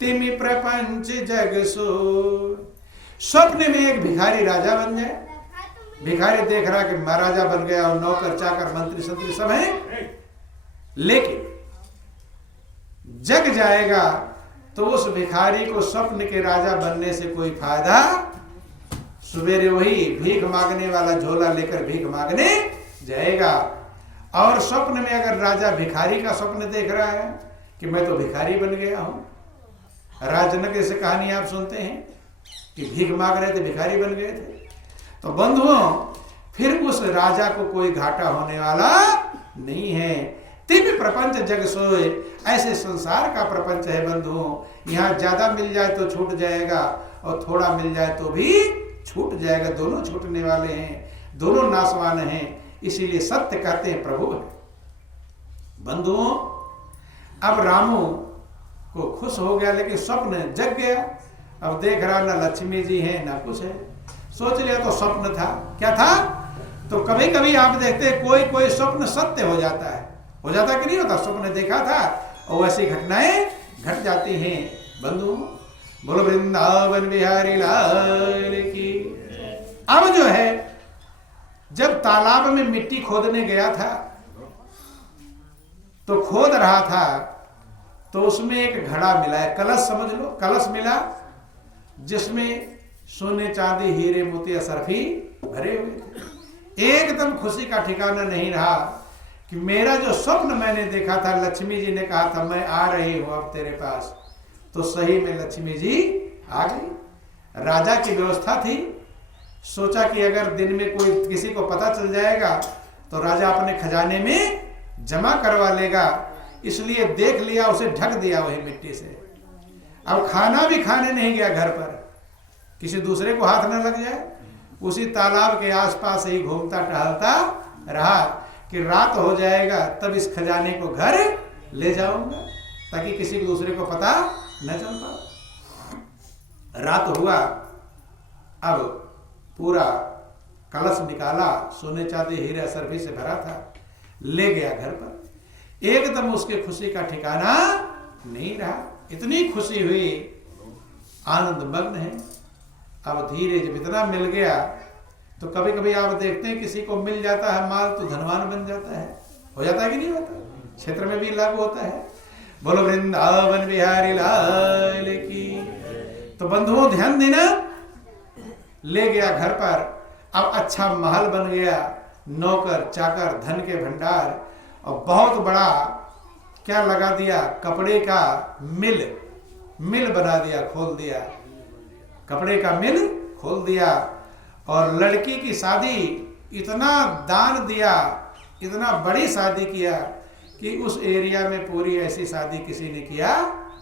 तिमि प्रपंच जग सो। स्वप्न में एक भिखारी राजा बन जाए। भिखारी देख रहा कि महाराजा बन गया और नौकर चाकर मंत्री संतरी सब है, लेकिन जग जाएगा तो उस भिखारी को स्वप्न के राजा बनने से कोई फायदा। सवेरे वही भीख मांगने वाला झोला लेकर भीख मांगने जाएगा। और स्वप्न में अगर राजा भिखारी का स्वप्न देख रहा है कि मैं तो भिखारी बन गया हूं। राजनगर से कहानी आप सुनते हैं कि भीख मांग रहे थे, भिखारी बन गए थे। तो बंधुओं, फिर उस राजा को कोई घाटा होने वाला नहीं है। तिव्य प्रपंच जग सोए, ऐसे संसार का प्रपंच है बंधुओं। यहाँ ज्यादा मिल जाए तो छूट जाएगा और थोड़ा मिल जाए तो भी छूट जाएगा। दोनों छूटने वाले हैं, दोनों नाशवान हैं। इसीलिए सत्य कहते हैं प्रभु है। बंधुओं, अब रामू को खुश हो गया, लेकिन स्वप्न जग गया। अब देख रहा ना लक्ष्मी जी हैं ना कुछ है। सोच लिया तो स्वप्न था। क्या था? तो कभी कभी आप देखते हैं कोई कोई स्वप्न सत्य हो जाता है। हो जाता कि नहीं होता? स्वप्न देखा था और वैसी घटनाएं घट जाती हैं। बंधु बोलो वृंदावन बिहारी लाल की। अब जो है, जब तालाब में मिट्टी खोदने गया था तो खोद रहा था तो उसमें एक घड़ा मिला है, कलश समझ लो, कलश मिला जिसमें सोने चांदी हीरे मोती असरफी भरे हुए थे। एकदम खुशी का ठिकाना नहीं रहा कि मेरा जो स्वप्न मैंने देखा था, लक्ष्मी जी ने कहा था मैं आ रही हूं अब तेरे पास, तो सही में लक्ष्मी जी आ गई। राजा की व्यवस्था थी, सोचा कि अगर दिन में कोई किसी को पता चल जाएगा तो राजा अपने खजाने में जमा करवा लेगा, इसलिए देख लिया, उसे ढक दिया वही मिट्टी से। अब खाना भी खाने नहीं गया घर पर, किसी दूसरे को हाथ न लग जाए। उसी तालाब के आसपास ही घूमता टहलता रहा कि रात हो जाएगा तब इस खजाने को घर ले जाऊंगा, ताकि किसी को दूसरे को पता न चल पाए। रात हुआ, अब पूरा कलश निकाला, सोने चांदी हीरे असरफी से भरा था, ले गया घर पर। एकदम उसके खुशी का ठिकाना नहीं रहा। इतनी खुशी हुई, आनंद मग्न है। अब धीरे जब इतना मिल गया तो कभी कभी आप देखते हैं किसी को मिल जाता है माल तो धनवान बन जाता है। हो जाता है कि नहीं होता? क्षेत्र में भी लागू होता है। बोलो वृंदावन बिहारी लाल की। तो बंधुओं ध्यान देना, ले गया घर पर। अब अच्छा महल बन गया, नौकर चाकर, धन के भंडार, और बहुत बड़ा क्या लगा दिया, कपड़े का मिल बना दिया, खोल दिया, कपड़े का मिल खोल दिया। और लड़की की शादी इतना दान दिया, इतना बड़ी शादी किया कि उस एरिया में पूरी ऐसी शादी किसी ने किया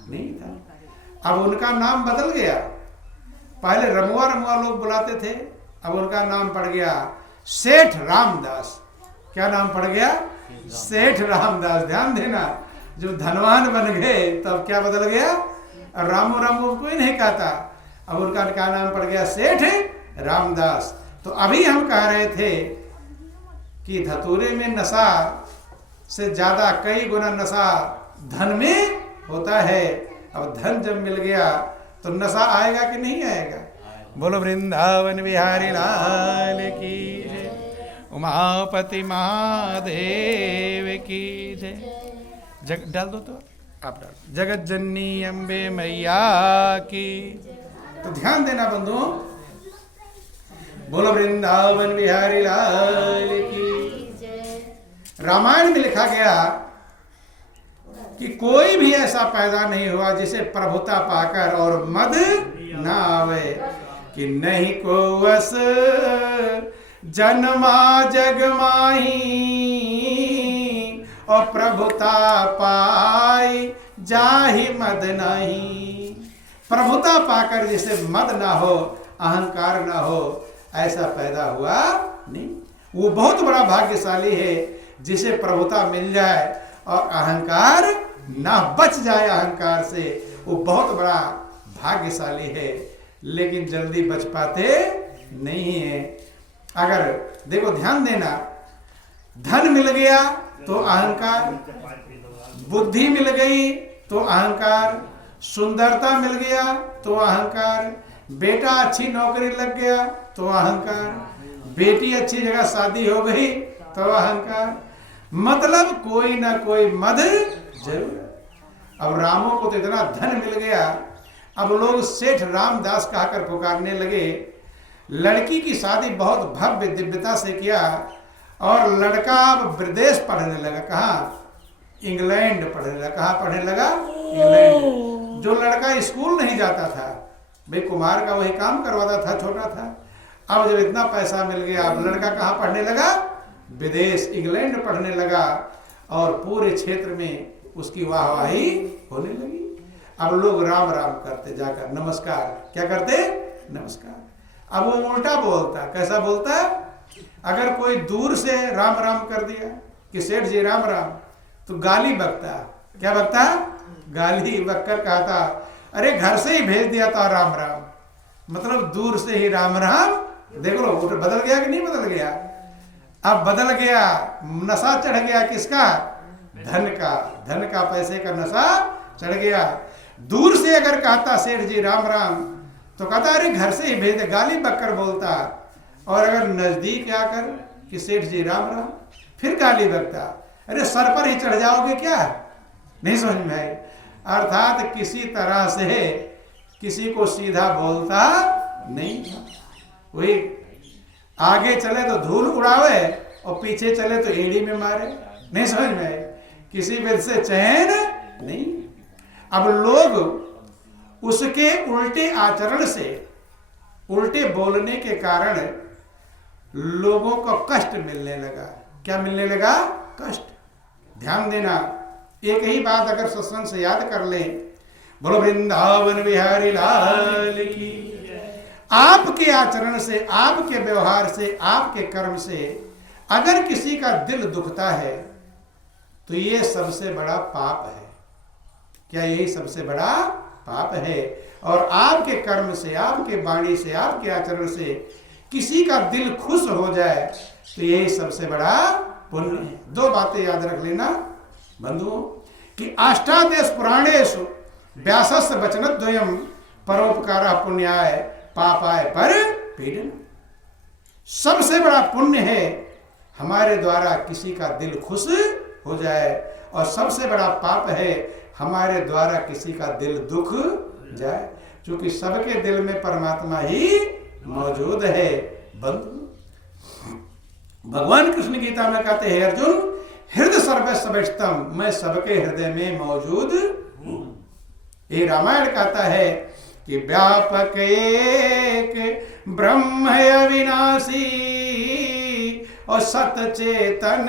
नहीं था। अब उनका नाम बदल गया, पहले रमुआ रमुआ लोग बुलाते थे, अब उनका नाम पड़ गया सेठ रामदास। क्या नाम पड़ गया? सेठ रामदास। ध्यान देना, जब धनवान बन गए तब क्या बदल गया? रामू रामू कोई नहीं कहता, अब उनका क्या नाम पड़ गया? सेठ रामदास। तो अभी हम कह रहे थे कि धतूरे में नशा से ज्यादा कई गुना नशा धन में होता है। अब धन जब मिल गया तो नशा आएगा कि नहीं आएगा? बोलो वृंदावन बिहारी लाल की जय, उमापति महादेव की जय। डाल दो तो आप डाल। जगत जननी अम्बे मैया की। तो ध्यान देना बंधुओं, बोलो वृंदावन बिहारी लाल की। रामायण में लिखा गया कि कोई भी ऐसा पैदा नहीं हुआ जिसे प्रभुता पाकर और मद ना आवे, कि नहीं को वस जन्मा जग माही, और प्रभुता पाई जाहि मद नहीं। प्रभुता पाकर जिसे मद ना हो, अहंकार ना हो, ऐसा पैदा हुआ नहीं। वो बहुत बड़ा भाग्यशाली है जिसे प्रभुता मिल जाए और अहंकार ना बच जाए। अहंकार से वो बहुत बड़ा भाग्यशाली है, लेकिन जल्दी बच पाते नहीं है। अगर देखो ध्यान देना, धन मिल गया तो अहंकार, बुद्धि मिल गई तो अहंकार, सुंदरता मिल गया तो अहंकार, बेटा अच्छी नौकरी लग गया तो अहंकार, बेटी अच्छी जगह शादी हो गई तो अहंकार, मतलब कोई ना कोई मद जरूर। अब रामों को तो इतना धन मिल गया, अब लोग सेठ रामदास कहकर पुकारने लगे। लड़की की शादी बहुत भव्य दिव्यता से किया और लड़का अब विदेश पढ़ने लगा। कहाँ? इंग्लैंड पढ़ने लगा। कहाँ पढ़ने लगा? इंग्लैंड। जो लड़का स्कूल नहीं जाता था, भाई कुमार का वही काम करवाता था, छोटा था, अब जब इतना पैसा मिल गया, अब लड़का कहाँ पढ़ने लगा? विदेश, इंग्लैंड पढ़ने लगा और पूरे क्षेत्र में उसकी वाहवाही होने लगी। अब लोग राम राम करते जाकर, नमस्कार क्या करते? नमस्कार। अब वो उल्टा बोलता। कैसा बोलता? अगर कोई दूर से राम राम कर दिया कि सेठ जी राम राम, तो गाली बकता। क्या बकता? गाली बककर कहता अरे घर से ही भेज दिया था राम राम, मतलब दूर से ही राम राम। देख लो बदल गया कि नहीं बदल गया? अब बदल गया, नशा चढ़ गया किसका? धन का। धन का, पैसे का नशा चढ़ गया। दूर से अगर कहता सेठ जी राम राम तो कहता अरे घर से ही भेज दे, गाली बककर बोलता। और अगर नजदीक आकर कि सेठ जी राम राम, फिर गाली बकता, अरे सर पर ही चढ़ जाओगे क्या? नहीं समझ में आई? अर्थात किसी तरह से किसी को सीधा बोलता नहीं था। वही आगे चले तो धूल उड़ावे और पीछे चले तो एड़ी में मारे। नहीं समझ में आई? किसी विध से चैन नहीं। अब लोग उसके उल्टे आचरण से, उल्टे बोलने के कारण लोगों को कष्ट मिलने लगा। क्या मिलने लगा? कष्ट। ध्यान देना, एक ही बात अगर सत्संग से याद कर ले, बोलो वृंदावन बिहारी लाल की। आपके आचरण से, आपके व्यवहार से, आपके कर्म से अगर किसी का दिल दुखता है तो ये सबसे बड़ा पाप है। क्या यही सबसे बड़ा पाप है? और आपके कर्म से, आपके वाणी से, आपके आचरण से किसी का दिल खुश हो जाए तो यही सबसे बड़ा पुण्य है। दो बातें याद रख लेना बंधुओं कि अष्टादश पुराणेषु व्यासस्य वचनद्वयम् परोपकारः पुण्याय पापाय पर पीड़न। सबसे बड़ा पुण्य है हमारे द्वारा किसी का दिल खुश हो जाए, और सबसे बड़ा पाप है हमारे द्वारा किसी का दिल दुख जाए, क्योंकि सबके दिल में परमात्मा ही मौजूद है। बंधु, भगवान कृष्ण गीता में कहते हैं अर्जुन हृदय सर्वस्वतम, मैं सबके हृदय में मौजूद हूं। ये रामायण कहता है कि व्यापक एक ब्रह्म अविनाशी और सत चेतन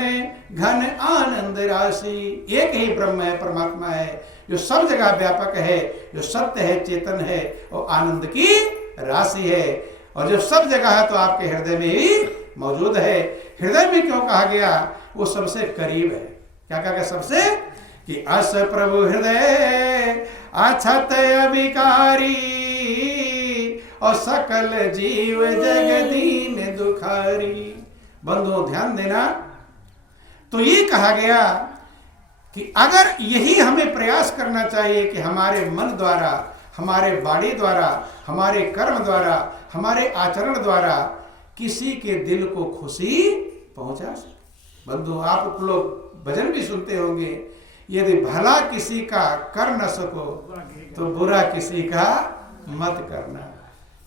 घन आनंद राशि। एक ही ब्रह्म है, परमात्मा है, जो सब जगह व्यापक है, जो सत्य है, चेतन है और आनंद की राशि है, और जो सब जगह है तो आपके हृदय में ही मौजूद है। हृदय में क्यों कहा गया? वो सबसे करीब है। क्या कहा गया? सबसे, कि अस प्रभु हृदय अछत अविकारी और सकल जीव जगदीन दुखारी। बंधुओं ध्यान देना, तो ये कहा गया कि अगर यही हमें प्रयास करना चाहिए कि हमारे मन द्वारा, हमारे वाणी द्वारा, हमारे कर्म द्वारा, हमारे आचरण द्वारा किसी के दिल को खुशी पहुंचा सके। बंधु, आप लोग भजन भी सुनते होंगे, यदि भला किसी का कर न सको तो बुरा किसी का मत करना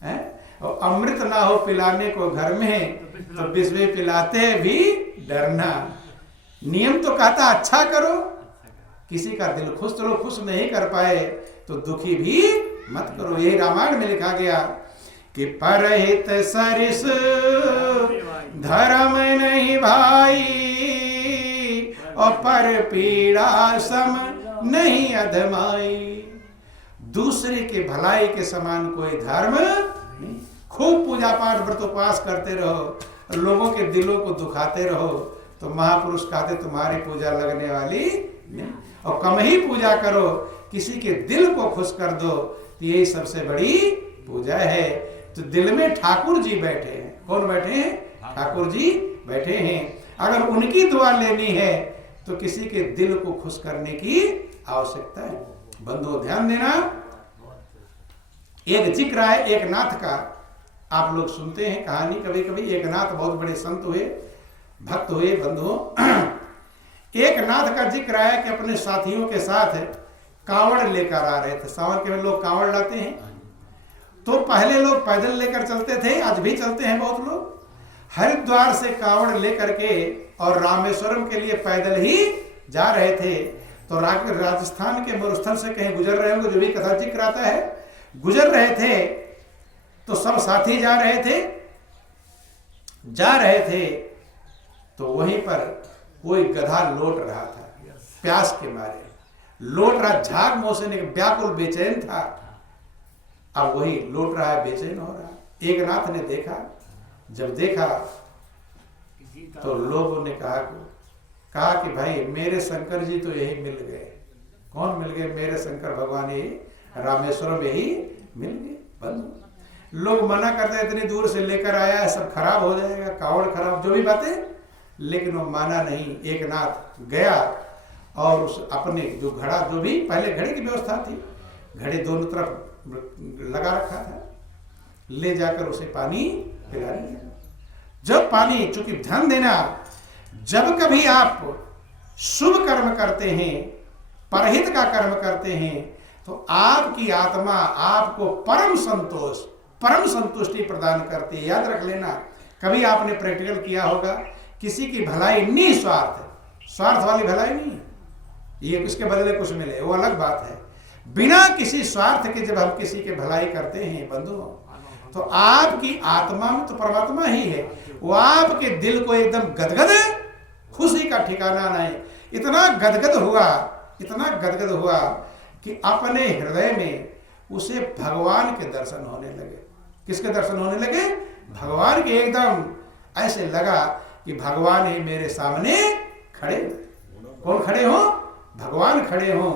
है। और अमृत ना हो पिलाने को घर में तो विषय पिलाते भी डरना। नियम तो कहता अच्छा करो, किसी का दिल खुश, चलो खुश नहीं कर पाए तो दुखी भी मत करो। यही रामायण में लिखा गया कि परहित सरिस धर्म नहीं भाई और पर पीड़ा सम नहीं अधमाई। दूसरे के भलाई के समान कोई धर्म नहीं। खूब पूजा पाठ व्रत उपवास करते रहो, लोगों के दिलों को दुखाते रहो तो महापुरुष कहते तुम्हारी पूजा लगने वाली नहीं। और कम ही पूजा करो, किसी के दिल को खुश कर दो तो यही सबसे बड़ी पूजा है। तो दिल में ठाकुर जी बैठे हैं। कौन बैठे हैं? ठाकुर जी बैठे हैं। अगर उनकी दुआ लेनी है तो किसी के दिल को खुश करने की आवश्यकता है। बंधु ध्यान देना, एक जिक्र है एक नाथ का, आप लोग सुनते हैं कहानी कभी कभी। एक नाथ बहुत बड़े संत हुए, भक्त हुए बंधुओं। एक नाथ का जिक्र है कि अपने साथियों के साथ कांवड़ लेकर आ रहे थे। सावन के लोग कांवड़ लाते हैं, तो पहले लोग पैदल लेकर चलते थे, आज भी चलते हैं बहुत लोग। हरिद्वार से कांवड़ लेकर के और रामेश्वरम के लिए पैदल ही जा रहे थे। तो राजस्थान के मरुस्थल से कहीं गुजर रहे होंगे, जो भी कथा जिक्र आता है, गुजर रहे थे तो सब साथी जा रहे थे तो वहीं पर कोई गधा लौट रहा था, प्यास के मारे लौट रहा, झाग मोह से व्याकुल बेचैन था। अब वही लौट रहा है, बेचैन हो रहा। एक नाथ ने देखा, जब देखा तो लोगों ने कहा कि भाई मेरे शंकर जी तो यही मिल गए। कौन मिल गए? मेरे शंकर भगवान यही रामेश्वरम यही मिल गए। बंधु लोग मना करते हैं, इतनी दूर से लेकर आया है, सब खराब हो जाएगा, कावड़ खराब, जो भी बातें, लेकिन वो माना नहीं। एक नाथ गया और उस अपने जो घड़ा, जो भी पहले घड़े की व्यवस्था थी, घड़े दोनों तरफ लगा रखा था, ले जाकर उसे पानी पिला दिया। जब पानी, चूंकि ध्यान देना, जब कभी आप शुभ कर्म करते हैं, परहित का कर्म करते हैं, तो आपकी आत्मा आपको परम संतोष, परम संतुष्टि प्रदान करती है। याद रख लेना, कभी आपने प्रैक्टिकल किया होगा, किसी की भलाई निस्वार्थ, स्वार्थ वाली भलाई नहीं, ये किसके बदले कुछ मिले वो अलग बात है। बिना किसी स्वार्थ के जब हम किसी के भलाई करते हैं बंधुओं, तो आपकी आत्मा में तो परमात्मा ही है, वो आपके दिल को एकदम गदगद, खुशी का ठिकाना नहीं, इतना गदगद हुआ कि अपने हृदय में उसे भगवान के दर्शन होने लगे। किसके दर्शन होने लगे? भगवान के। एकदम ऐसे लगा कि भगवान ही मेरे सामने खड़े। कौन खड़े हो? भगवान खड़े हो।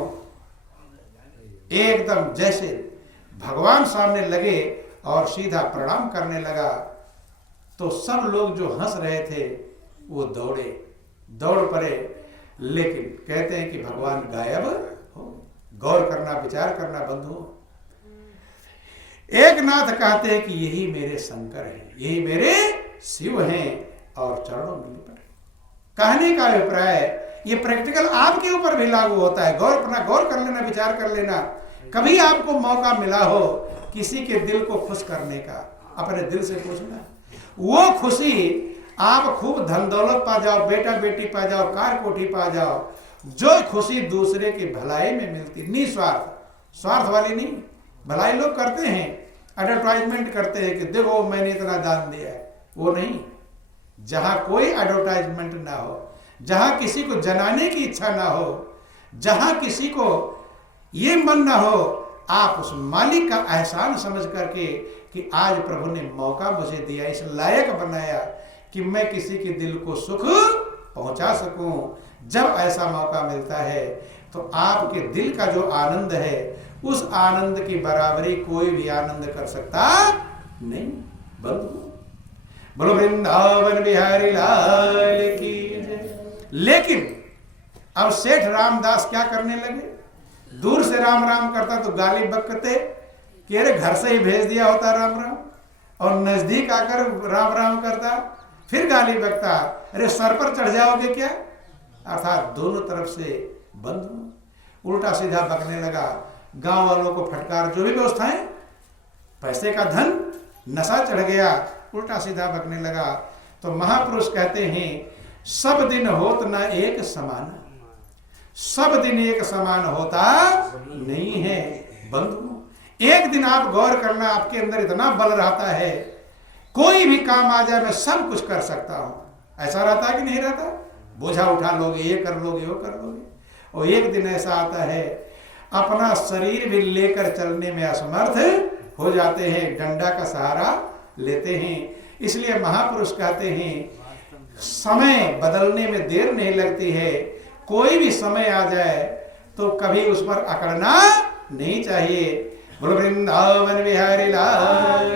एकदम जैसे भगवान सामने लगे और सीधा प्रणाम करने लगा, तो सब लोग जो हंस रहे थे वो दौड़ पड़े। लेकिन कहते हैं कि भगवान गायब हो। गौर करना, विचार करना बंधुओं। एक नाथ कहते हैं कि यही मेरे शंकर हैं, यही मेरे शिव हैं, और चरणों में लिपट। कहने का अभिप्राय, ये प्रैक्टिकल आपके ऊपर भी लागू होता है। गौर कर लेना, विचार कर लेना। कभी आपको मौका मिला हो किसी के दिल को खुश करने का, अपने दिल से पूछना, वो खुशी आप खूब धन दौलत पा जाओ, बेटा बेटी पा जाओ, कार कोठी पा जाओ, जो खुशी दूसरे की भलाई में मिलती, निस्वार्थ, स्वार्थ वाली नहीं। भलाई लोग करते हैं, एडवर्टाइजमेंट करते हैं कि देखो मैंने इतना दान दिया है, वो नहीं। जहां कोई एडवर्टाइजमेंट ना हो, जहां किसी को जनाने की इच्छा ना हो, जहां किसी को ये मन ना हो, आप उस मालिक का एहसान समझ करके कि आज प्रभु ने मौका मुझे दिया, इस लायक बनाया कि मैं किसी के दिल को सुख पहुंचा सकूं। जब ऐसा मौका मिलता है तो आपके दिल का जो आनंद है, उस आनंद की बराबरी कोई भी आनंद कर सकता नहीं। बंधु बोलो वृंदावन बिहारी लाल की जय। लेकिन अब सेठ रामदास क्या करने लगे? दूर से राम राम करता तो गाली बकते कि अरे घर से ही भेज दिया होता राम राम, और नजदीक आकर राम राम करता फिर गाली बकता, अरे सर पर चढ़ जाओगे क्या? अर्थात दोनों तरफ से बंधु उल्टा सीधा बकने लगा। गांव वालों को फटकार, जो भी व्यवस्थाएं, पैसे का धन, नशा चढ़ गया, उल्टा सीधा बकने लगा। तो महापुरुष कहते हैं सब दिन होत न एक समान, सब दिन एक समान होता नहीं है बंधु। एक दिन आप गौर करना, आपके अंदर इतना बल रहता है, कोई भी काम आ जाए मैं सब कुछ कर सकता हूं, ऐसा रहता है कि नहीं रहता? बोझा उठा लोगे, ये कर लोगे, वो कर लोगे। और एक दिन ऐसा आता है अपना शरीर भी लेकर चलने में असमर्थ हो जाते हैं, डंडा का सहारा लेते हैं। इसलिए महापुरुष कहते हैं समय बदलने में देर नहीं लगती है। कोई भी समय आ जाए तो कभी उस पर अकड़ना नहीं चाहिए। बोलो वृंदावन बिहारी लाल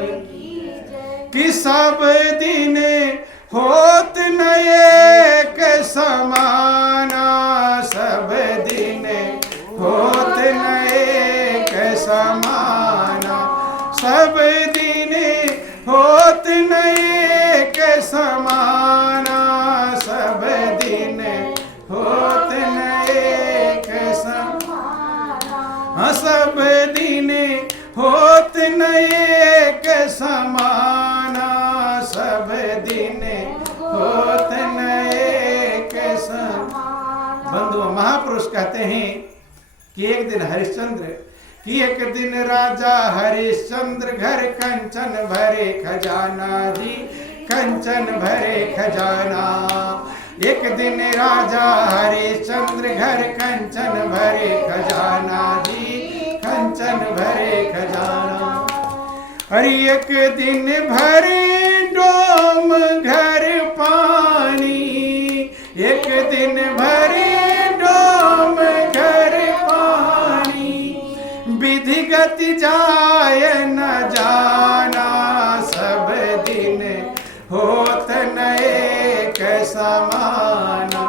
कि सब दिन होत न एक समाना, सब दिन होत नए के समाना, सब दिन होत नए के समाना, सब दिन होत नए के समाना, सब दिन होत नए के समाना, सब दिन होत नए के समाना। बंधु महापुरुष कहते हैं कि एक दिन हरिश्चंद्र कि एक दिन राजा हरिश्चंद्र घर कंचन भरे खजाना जी, कंचन भरे खजाना। एक दिन राजा हरिश्चंद्र घर कंचन भरे खजाना जी, कंचन भरे खजाना। अरे एक दिन भरे डोम घर पानी, एक दिन भरे डोम घर पानी, विधिगत जाय न जाना, सब दिन होत नए के समाना,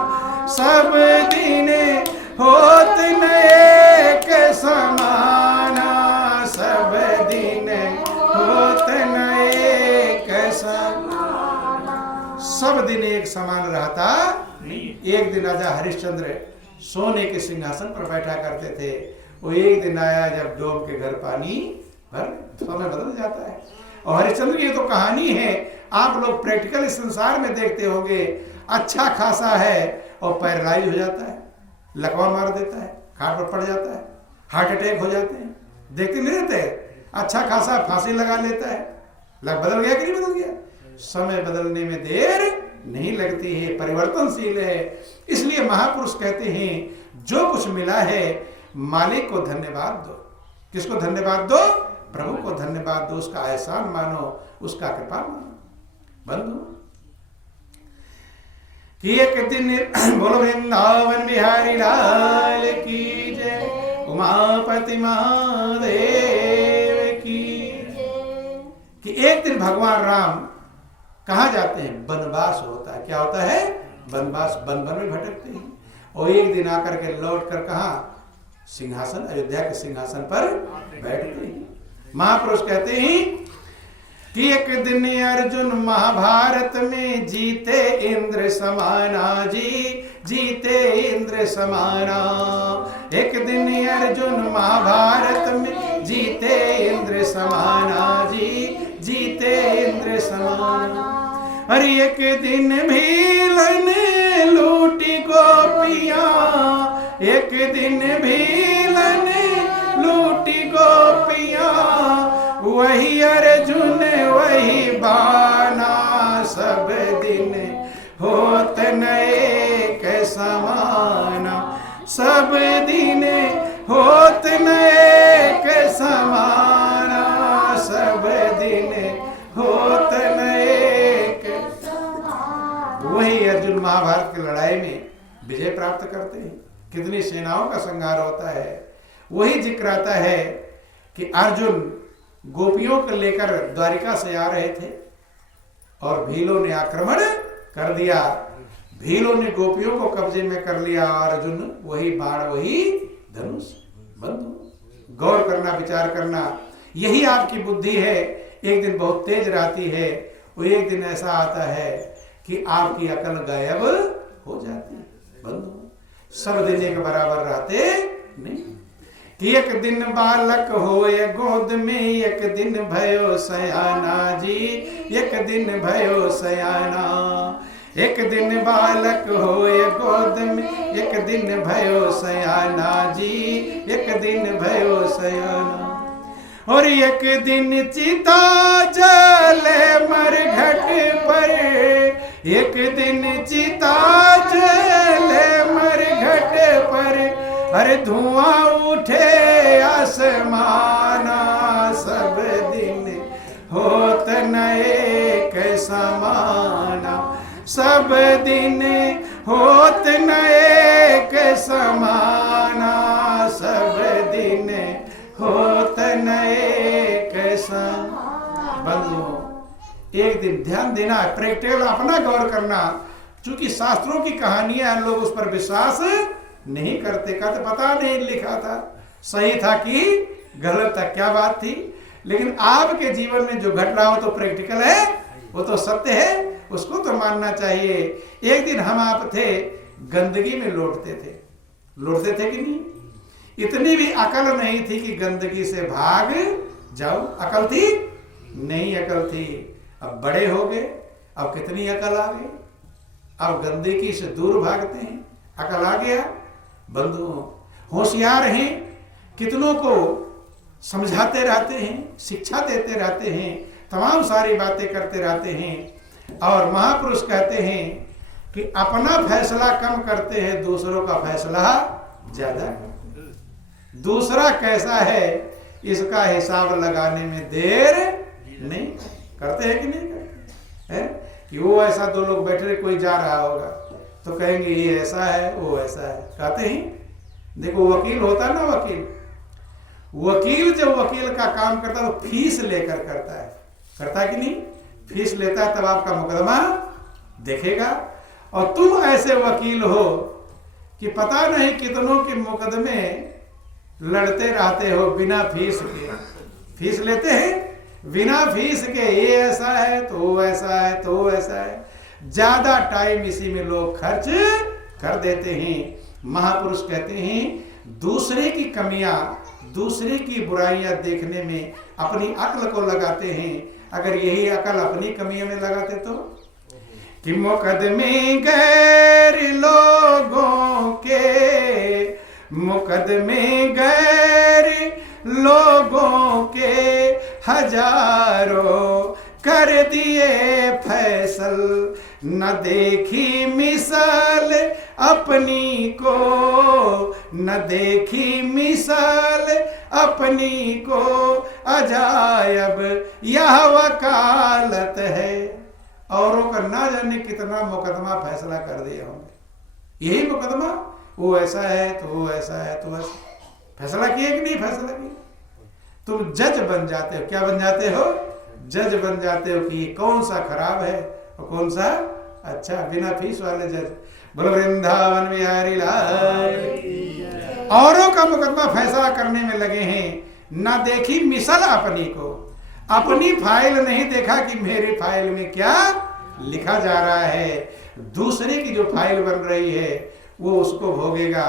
सब दिन होत नए के समाना, सब दिन होत नए के समाना। सब दिन एक समान रहता नहीं। एक दिन राजा हरिश्चंद्र सोने के सिंहासन पर बैठा करते थे। वो एक दिन आया जब डोम के घर पानी भर, समय बदल जाता है। और हरिश्चंद्र की तो कहानी है, आप लोग प्रैक्टिकल संसार में देखते होंगे। अच्छा खासा है और पैरालाइज हो जाता है, लकवा मार देता है, खाट पर पड़ जाता है, हार्ट अटैक हो जाते हैं, देखते नहीं रहते। अच्छा खासा फांसी लगा लेता है, बदल गया कि नहीं बदल गया? समय बदलने में देर नहीं लगती है, परिवर्तनशील है। इसलिए महापुरुष कहते हैं जो कुछ मिला है मालिक को धन्यवाद दो। किसको धन्यवाद दो? प्रभु को धन्यवाद दो, उसका एहसान मानो, उसका कृपा मानो। बंधु कि एक दिन बोलो वृंदावन बिहारी लाल की जय, उमापति महादेव की जय। कि एक दिन भगवान राम कहाँ जाते हैं? वनवास होता है। क्या होता है? वनवास, वन वन में भटकते हैं। और एक दिन आकर के लौट कर कहाँ? सिंहासन, अयोध्या के सिंहासन पर बैठते हैं। महापुरुष कहते हैं कि एक दिन अर्जुन महाभारत में जीते इंद्र समाना जी, जीते इंद्र समाना। एक दिन अर्जुन महाभारत में जीते इंद्र समाना जी, जीते इंद्र समाना। अरे एक दिन भीलन लूटी गोपियां, एक दिन भीलन लूटी गोपियां, वही अर्जुन वही बाना, सब दिन होत नए के समाना, सब दिन होत नए के समाना, सब दिन होत नए के समाना। वही अर्जुन महाभारत की लड़ाई में विजय प्राप्त करते हैं। कितनी सेनाओं का संहार होता है। वही जिक्र आता है कि अर्जुन गोपियों को लेकर द्वारिका से आ रहे थे और भीलों ने आक्रमण कर दिया। भीलों ने गोपियों को कब्जे में कर लिया और अर्जुन वही बाण वही धनुष। बंधु गौर करना, विचार करना, यही आपकी बुद्धि है। एक दिन बहुत तेज रहती है, वो एक दिन ऐसा आता है कि आपकी अकल गायब हो जाती है। बंधु सब दिन एक बराबर रहते नहीं। कि एक दिन बालक होए गोद में, एक दिन भयो सयाना जी, एक दिन भयो सयाना। एक दिन बालक होए गोद में, एक दिन भयो सयाना जी, एक दिन भयो सयाना। और एक दिन चिता जले मरघट पर, एक दिन चिता जले मरघट पर, अरे धुआं उठे आसमाना, सब दिन होत नए के समाना, सब दिन होत नए के समाना, सब दिन होत नए के समाना। बंधुओं एक दिन ध्यान देना है, प्रैक्टिकल अपना गौर करना। चूंकि शास्त्रों की कहानियां लोग उस पर विश्वास नहीं करते, कहते पता नहीं लिखा था, सही था कि गलत था, क्या बात थी। लेकिन आपके जीवन में जो घट रहा हो तो प्रैक्टिकल है, वो तो सत्य है, उसको तो मानना चाहिए। एक दिन हम आप थे, गंदगी में लौटते थे कि नहीं? इतनी भी अकल नहीं थी कि गंदगी से भाग जाओ। अकल थी? नहीं अकल थी। अब बड़े हो गए, अब कितनी अकल आ गई, अब गंदगी से दूर भागते हैं, अकल आ गया। बंधुओं, होशियार हैं, कितनों को समझाते रहते हैं, शिक्षा देते रहते हैं, तमाम सारी बातें करते रहते हैं। और महापुरुष कहते हैं कि अपना फैसला कम करते हैं, दूसरों का फैसला ज्यादा करते हैं। दूसरा कैसा है इसका हिसाब लगाने में देर नहीं करते हैं कि नहीं करते हैं? कि वो ऐसा, दो लोग बैठे, कोई जा रहा होगा तो कहेंगे ये ऐसा है, वो ऐसा है, कहते ही। देखो वकील होता ना, वकील जब वकील का काम करता है तो फीस लेकर करता है कि नहीं? फीस लेता है तब आपका मुकदमा देखेगा। और तुम ऐसे वकील हो कि पता नहीं कितनों के मुकदमे लड़ते रहते हो बिना फीस के। फीस लेते हैं बिना फीस के, ये ऐसा है तो वो ऐसा है तो वो ऐसा है। ज्यादा टाइम इसी में लोग खर्च कर देते हैं। महापुरुष कहते हैं दूसरे की कमियां, दूसरे की बुराइयां देखने में अपनी अक्ल को लगाते हैं। अगर यही अकल अपनी कमियों में लगाते तो कि मुकदमे गैर लोगों के, मुकदमे गैर लोगों के हजारों कर दिए फैसल, न देखी मिसाल अपनी को, न देखी मिसाल अपनी को, अजायब यह वकालत है। औरों का ना जाने कितना मुकदमा फैसला कर दिया होंगे। यही मुकदमा, वो ऐसा है तो वो ऐसा है तो ऐसा, फैसला किए कि नहीं फैसला किए? तुम जज बन जाते हो। क्या बन जाते हो? जज बन जाते हो कि कौन सा खराब है और कौन सा अच्छा, बिना फीस वाले जज। बोलो वृंदावन बिहारी लाल। औरों का मुकदमा फैसला करने में लगे हैं, ना देखी मिसल अपनी को, अपनी फाइल नहीं देखा कि मेरी फाइल में क्या लिखा जा रहा है। दूसरे की जो फाइल बन रही है वो उसको भोगेगा,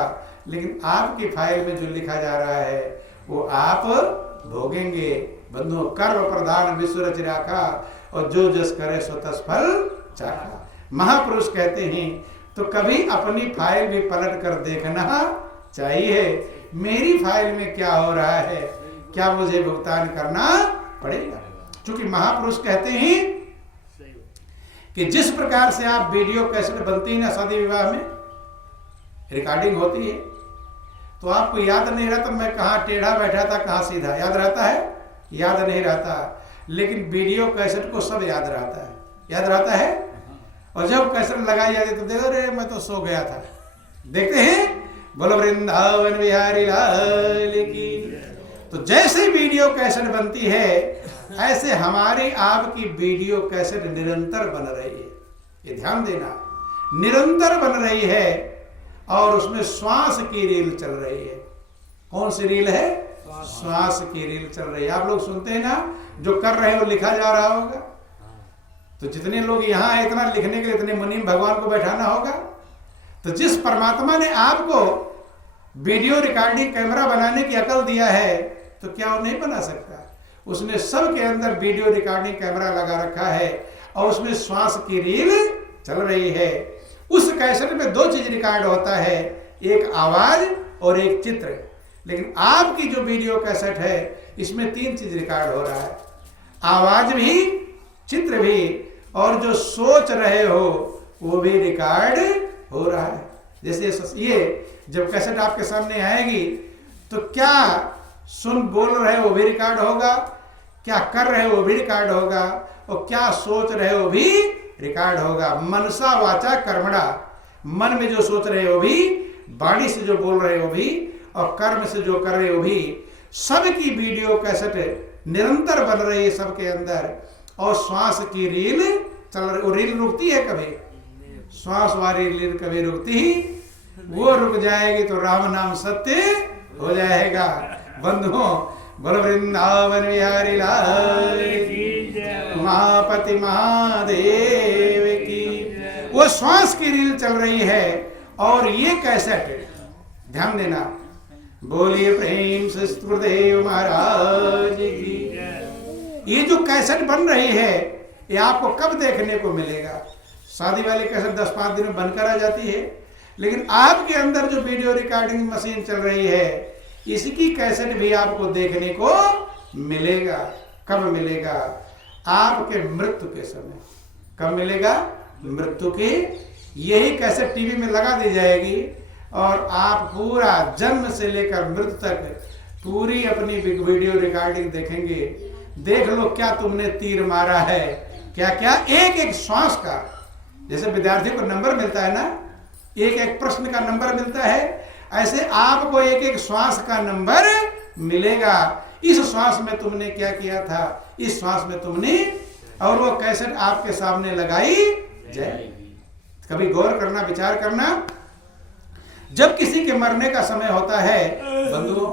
लेकिन आपकी फाइल में जो लिखा जा रहा है वो आप भोगेंगे। बंधु कर्म प्रधान विश्व रच राखा, और जो जस करे सो तस फल चाखा। महापुरुष कहते हैं तो कभी अपनी फाइल भी पलट कर देखना चाहिए, मेरी फाइल में क्या हो रहा है, क्या मुझे भुगतान करना पड़ेगा। क्योंकि महापुरुष कहते हैं कि जिस प्रकार से आप वीडियो कैसेट बनती है ना, शादी विवाह में रिकॉर्डिंग होती है, तो आपको याद नहीं रहता मैं कहाँ टेढ़ा बैठा था कहाँ सीधा, याद रहता है? याद नहीं रहता। लेकिन वीडियो कैसेट को सब याद रहता है, याद रहता है। और जब कैसेट लगाई जाती तो देखो रे मैं तो सो गया था। देखते हैं, बोलो वृंदावन बिहारी लाल की। तो जैसे वीडियो कैसेट बनती है ऐसे हमारी आपकी वीडियो कैसेट निरंतर बन रही है। ये ध्यान देना, निरंतर बन रही है और उसमें श्वास की रील चल रही है। कौन सी रील है? श्वास की रील चल रही है। आप लोग सुनते हैं ना, जो कर रहे हो लिखा जा रहा होगा। तो जितने लोग यहाँ है इतना लिखने के लिए इतने मुनीम भगवान को बैठाना होगा। तो जिस परमात्मा ने आपको वीडियो रिकॉर्डिंग कैमरा बनाने की अकल दिया है तो क्या वो नहीं बना सकता? उसने सबके अंदर वीडियो रिकॉर्डिंग कैमरा लगा रखा है और उसमें श्वास की रील चल रही है। उस कैसेट में दो चीज रिकॉर्ड होता है, एक आवाज और एक चित्र। लेकिन आपकी जो वीडियो कैसेट है इसमें तीन चीज रिकॉर्ड हो रहा है, आवाज भी, चित्र भी, और जो सोच रहे हो वो भी रिकॉर्ड हो रहा है। जैसे ये जब कैसेट आपके सामने आएगी तो क्या सुन बोल रहे हो वो भी रिकॉर्ड होगा, क्या कर रहे हो वो भी रिकॉर्ड होगा, और क्या सोच रहे हो भी रिकॉर्ड होगा। मनसा वाचा कर्मणा, मन में जो सोच रहे हो भी, वाणी से जो बोल रहे हो भी, और कर्म से जो कर रहे हो भी, सबकी वीडियो कैसेट निरंतर बन रही है सबके अंदर। और श्वास की रील चल रही, वो रील रुकती है कभी? श्वास वाली रील कभी रुकती ही? वो रुक जाएगी तो राम नाम सत्य हो जाएगा। बंधुओं, बोलो वृंदावन बिहारी लाल की, महापति महादेव की। वो श्वास की रील चल रही है और ये कैसेट, ध्यान देना, बोलिए प्रेम से गुरुदेव महाराज की। ये जो कैसेट बन रही है ये आपको कब देखने को मिलेगा? शादी वाली कैसेट 10-5 दिन में बनकर आ जाती है, लेकिन आपके अंदर जो वीडियो रिकॉर्डिंग मशीन चल रही है इसकी कैसेट भी आपको देखने को मिलेगा। कब मिलेगा? आपके मृत्यु के समय। कब मिलेगा? मृत्यु के। यही कैसेट टीवी में लगा दी जाएगी और आप पूरा जन्म से लेकर मृत्यु तक पूरी अपनी वीडियो रिकॉर्डिंग देखेंगे। देख लो क्या तुमने तीर मारा है, क्या क्या, एक एक श्वास का। जैसे विद्यार्थी को नंबर मिलता है ना, एक एक प्रश्न का नंबर मिलता है, ऐसे आपको एक एक श्वास का नंबर मिलेगा। इस श्वास में तुमने क्या किया था, इस श्वास में तुमने, और वो कैसेट आपके सामने लगाई जाएगी। कभी गौर करना, विचार करना, जब किसी के मरने का समय होता है बंधुओं,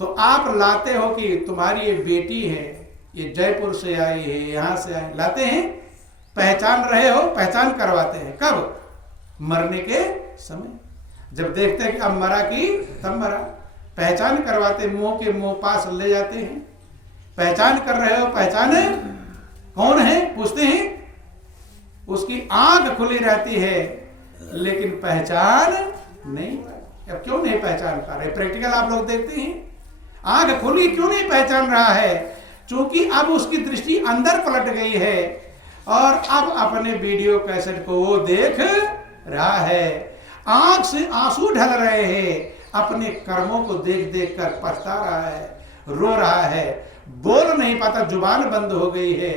तो आप लाते हो कि तुम्हारी ये बेटी है, ये जयपुर से आई है, यहां से आई, लाते हैं, पहचान रहे हो, पहचान करवाते हैं। कब? मरने के समय। जब देखते हैं कि अब मरा कि तब मरा, पहचान करवाते, मुंह के मुंह पास ले जाते हैं, पहचान कर रहे हो, पहचान कौन है पूछते हैं, उसकी आंख खुली रहती है लेकिन पहचान नहीं। अब क्यों नहीं पहचान पा रहे? प्रैक्टिकल आप लोग देखते हैं, आंख खुली क्यों नहीं पहचान रहा है? क्योंकि अब उसकी दृष्टि अंदर पलट गई है और अब अपने वीडियो कैसेट को वो देख रहा है। आंख से आंसू ढल रहे हैं, अपने कर्मों को देख देख कर पछता रहा है, रो रहा है, बोल नहीं पाता, जुबान बंद हो गई है,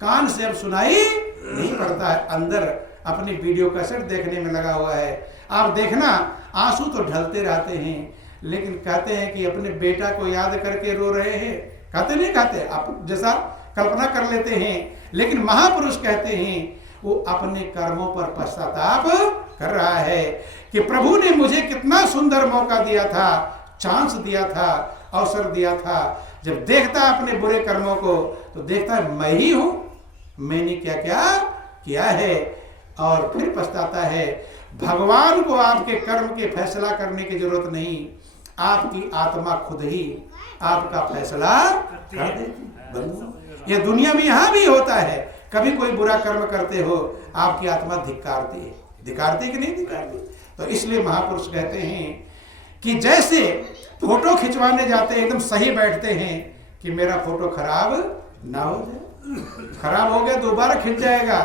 कान से अब सुनाई नहीं पड़ता है, अंदर अपनी वीडियो कैसेट देखने में लगा हुआ है। आप देखना, आंसू तो ढलते रहते हैं, लेकिन कहते हैं कि अपने बेटा को याद करके रो रहे हैं। कहते नहीं कहते, आप जैसा कल्पना कर लेते हैं, लेकिन महापुरुष कहते हैं वो अपने कर्मों पर पश्चाताप कर रहा है कि प्रभु ने मुझे कितना सुंदर मौका दिया था, चांस दिया था, अवसर दिया था। जब देखता अपने बुरे कर्मों को तो देखता है मैं ही हूं, मैंने क्या क्या किया है, और फिर पछताता है। भगवान को आपके कर्म के फैसला करने की जरूरत नहीं, आपकी आत्मा खुद ही आपका फैसला कर देती। ये दुनिया में यहां भी होता है, कभी कोई बुरा कर्म करते हो आपकी आत्मा धिक्कारती है, धिक्कारती कि नहीं धिक्कारती? तो इसलिए महापुरुष कहते हैं कि जैसे फोटो खिंचवाने जाते हैं, एकदम सही बैठते हैं कि मेरा फोटो खराब ना हो जाए, खराब हो गया दोबारा खिंच जाएगा,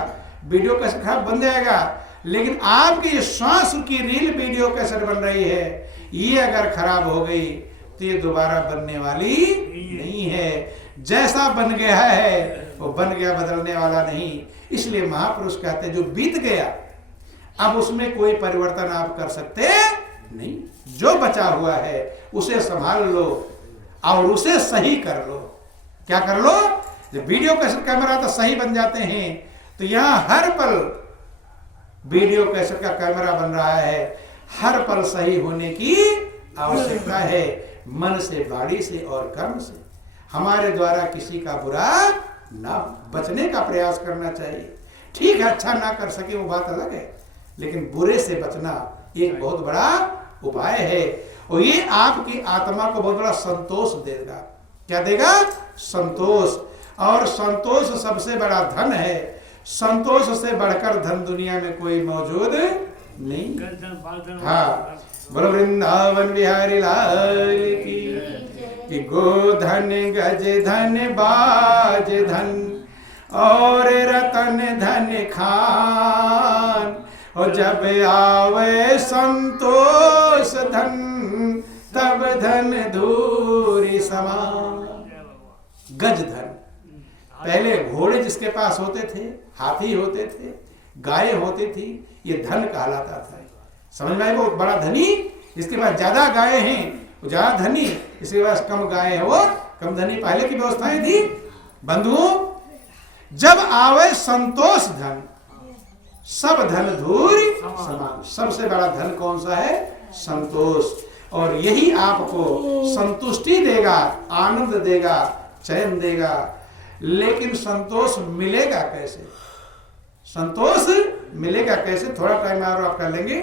वीडियो कैसे खराब बन जाएगा। लेकिन आपकी ये श्वास की रील वीडियो कैसेट बन रही है, ये अगर खराब हो गई तो ये दोबारा बनने वाली नहीं है। जैसा बन गया है वो बन गया, बदलने वाला नहीं। इसलिए महापुरुष कहते हैं जो बीत गया अब उसमें कोई परिवर्तन आप कर सकते नहीं। जो बचा हुआ है उसे संभाल लो और उसे सही कर लो। क्या कर लो? जब वीडियो कैसेट कैमरा तो सही बन जाते हैं, तो यहां हर पल वीडियो कैसेट का कैमरा बन रहा है, हर पल सही होने की आवश्यकता है, मन से, वाणी से और कर्म से। हमारे द्वारा किसी का बुरा ना, बचने का प्रयास करना चाहिए। ठीक है, अच्छा ना कर सके वो बात अलग है, लेकिन बुरे से बचना एक बहुत बड़ा उपाय है, और ये आपकी आत्मा को बहुत बड़ा संतोष देगा। क्या देगा? संतोष। और संतोष सबसे बड़ा धन है, संतोष से बढ़कर धन दुनिया में कोई मौजूद नहीं। हाँ, बोलो वृंदावन बिहारी लाल की। कि गोधन गज धन बाज धन और रतन धन खान, और जब आवे संतोष धन तब धन धूरी समान। गज धन, पहले घोड़े जिसके पास होते थे, हाथी होते थे, गाय होती थी, ये धन कहलाता था। समझ में आए? वो बड़ा धनी, इसके पास ज्यादा गाय हैं वो ज्यादा धनी, इसके पास कम गाय है वो कम धनी। पहले की व्यवस्थाएं थी। बंधुओं, जब आवे संतोष धन सब धन धूरी समान। सबसे बड़ा धन कौन सा है? संतोष। और यही आपको संतुष्टि देगा, आनंद देगा, चैन देगा। लेकिन संतोष मिलेगा कैसे? संतोष मिलेगा कैसे? थोड़ा टाइम और आप कर लेंगे।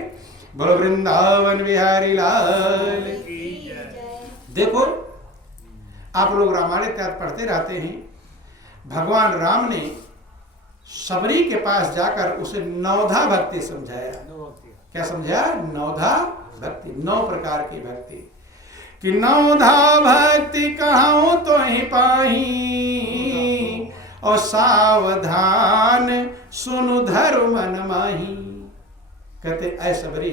बोलो वृंदावन बिहारी लाल की जय। देखो, आप लोग रामायण इत्यादि पढ़ते रहते हैं। भगवान राम ने सबरी के पास जाकर उसे नवधा भक्ति समझाया। क्या समझाया? नवधा भक्ति, 9 प्रकार की भक्ति। कि नवधा भक्ति कहूं तो ही पाही, और सावधान सुनु धरु मन माही। कहते ऐ सबरी,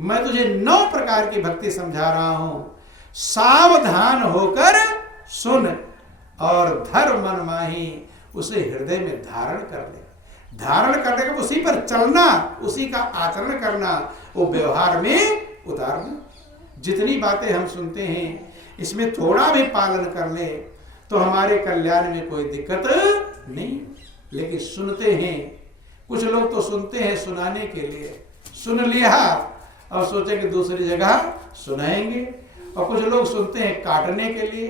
मैं तुझे 9 प्रकार की भक्ति समझा रहा हूं, सावधान होकर सुन और धर मन माही, उसे हृदय में धारण कर ले। धारण करने के उसी पर चलना, उसी का आचरण करना, वो व्यवहार में उतारना। जितनी बातें हम सुनते हैं इसमें थोड़ा भी पालन कर ले तो हमारे कल्याण में कोई दिक्कत नहीं। लेकिन सुनते हैं, कुछ लोग तो सुनते हैं सुनाने के लिए, सुन लिया और सोचे कि दूसरी जगह सुनाएंगे। और कुछ लोग सुनते हैं काटने के लिए।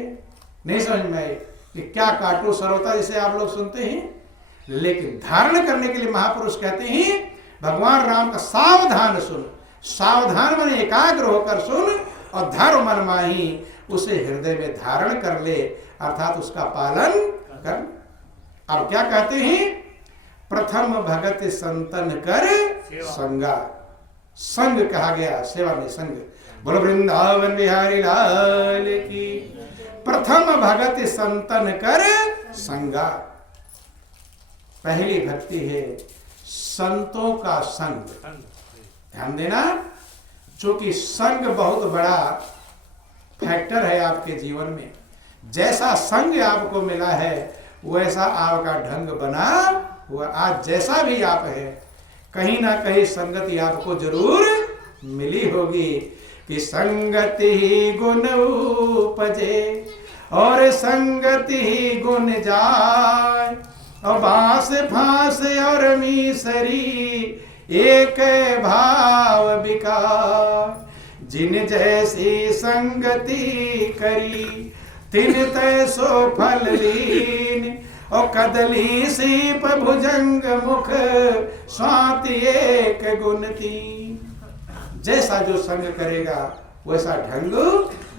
नहीं समझ में आई कि क्या काटो सर्वथा जिसे आप लोग सुनते हैं। लेकिन धारण करने के लिए महापुरुष कहते हैं भगवान राम का सावधान सुन। सावधान माने एकाग्र होकर सुन और धर मन माही, उसे हृदय में धारण कर ले, अर्थात उसका पालन कर। अब क्या कहते हैं? प्रथम भगत संतन कर संगा। संग कहा गया, सेवा में संग। बोलो वृंदावन बिहारी लाल की। प्रथम भगत संतन कर संगा। पहली भक्ति है संतों का संग। ध्यान देना, चूंकि संग बहुत बड़ा फैक्टर है आपके जीवन में। जैसा संग आपको मिला है वैसा आपका ढंग बना हुआ। आज जैसा भी आप है, कहीं ना कहीं संगति आपको जरूर मिली होगी। कि संगति ही गुण उपजे और संगति ही गुण जाय, और बांस फांस और मीसरी एक भाव विकार। जिन जैसी संगति करी तिन तैसो फल लीन, और कदली सीप भुजंग मुख स्वाति एक गुण तीन। जैसा जो संग करेगा वैसा ढंग